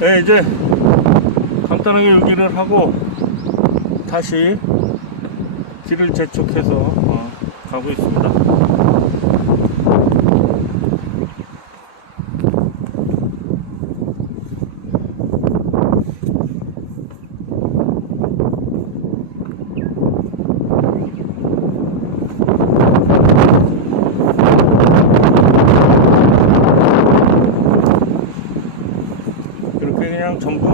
네, 이제 간단하게 열기를 하고 다시 길을 재촉해서 어, 가고 있습니다. 그냥 전부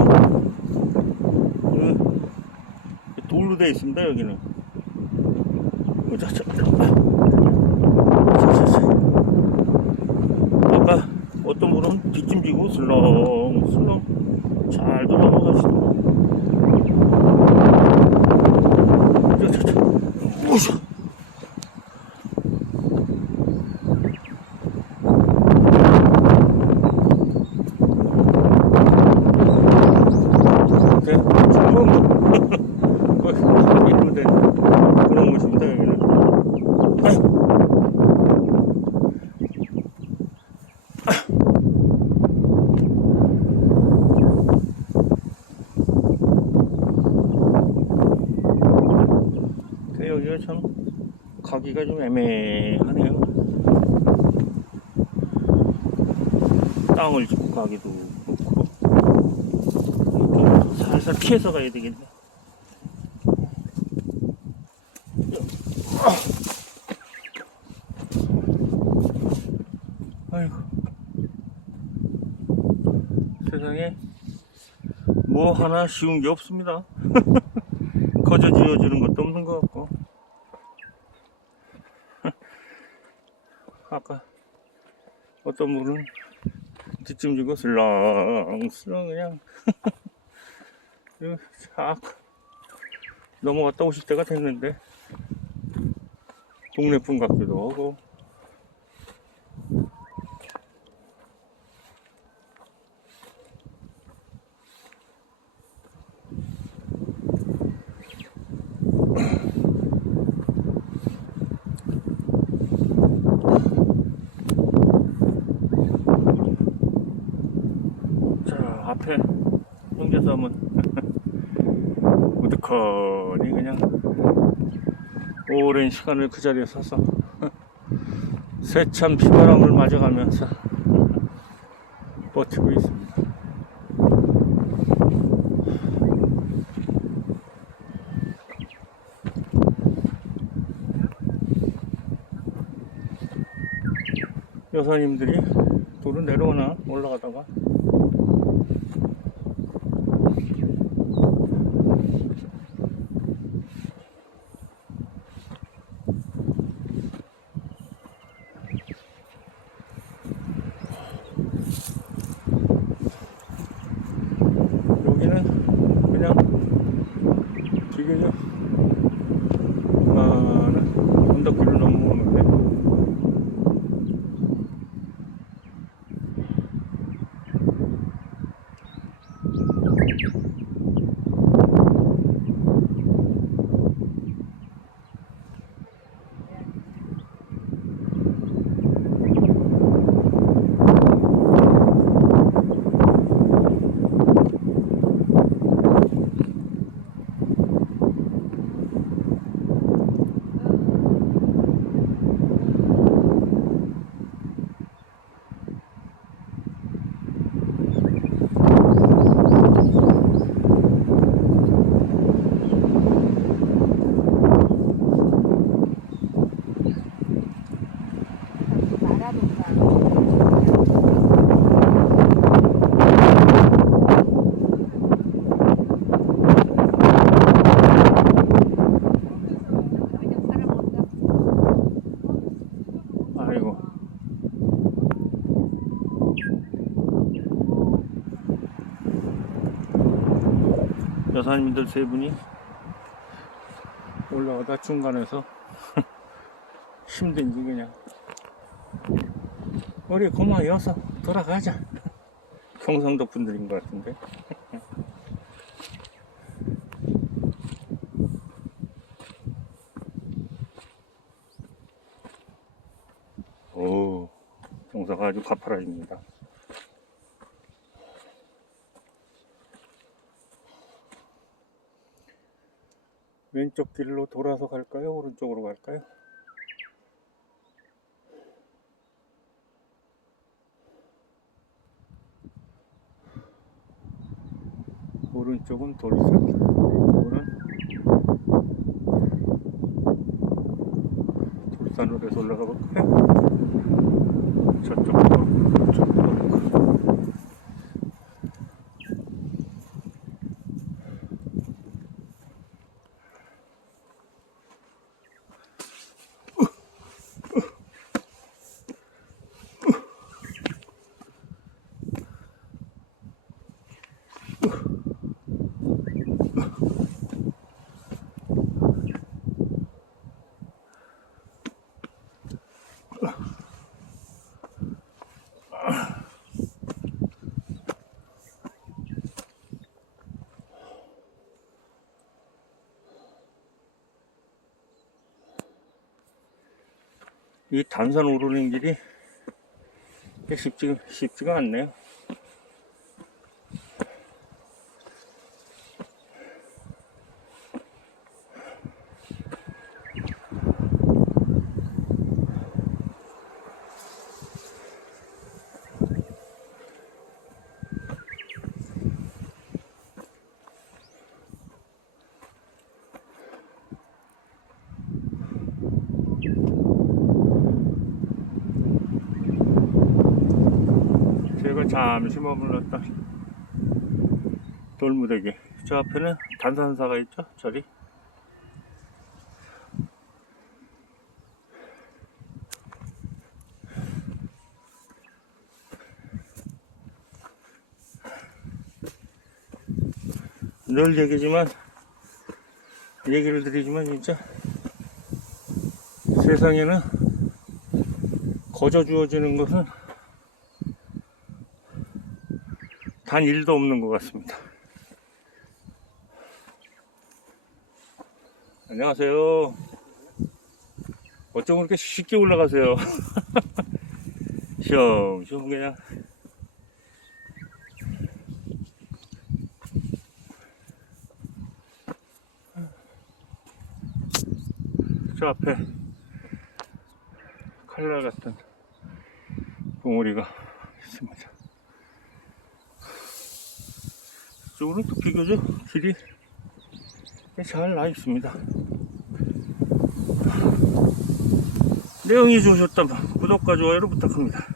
그 돌로 되어 있습니다 여기는. 자, 자, 자. 아까 어떤 분은 뒷짐지고 슬렁슬렁 잘 돌아가시더라고요 자, 자, 자. 오샤. 이렇게 전부 거의 일로 된 그런 곳입니다 여기는 아이. 그 여기가 참 가기가 좀 애매하네요 땅을 짚고 가기도 그렇고 좀 살살 피해서 가야 되겠네. 아이고. 세상에 뭐 하나 쉬운 게 없습니다. 거저 지어주는 것도 없는 것 같고. 아까 어떤 분은 뒷짐 지고 슬렁슬렁 그냥. 쫙 넘어갔다 오실 때가 됐는데. 동네분 같기도 하고 자 앞에 형제섬은 우드커니 그냥 오랜 시간을 그 자리에 서서 세찬 피바람을 맞아가면서 버티고 있습니다. 여사님들이 돌을 내려오나 올라가다가 여사님들 세 분이 올라가다 중간에서 힘든지 그냥. 우리 그만 여서 돌아가자. 경상도 분들인 것 같은데. 오, 경사가 아주 가파라집니다. 왼쪽 길로 돌아서 갈까요? 오른쪽으로 갈까요? 오른쪽은 돌산, 왼쪽은 돌산으로 해서 올라가 볼까요? 저쪽으로, 저쪽 이 단산 오르는 길이 쉽지, 쉽지가 않네요. 제가 잠시 머물렀던 돌무더기. 저 앞에는 단산사가 있죠? 저리? 늘 얘기지만 얘기를 드리지만 진짜 세상에는 거저 주어지는 것은 단 일도 없는 것 같습니다. 안녕하세요. 어쩜 그렇게 쉽게 올라가세요? 시험시험 그냥. 저 앞에 칼날 같은 봉우리가 있습니다. 이쪽으로 또 비교적 길이 잘 나 있습니다. 내용이 좋으셨다면 구독과 좋아요를 부탁합니다.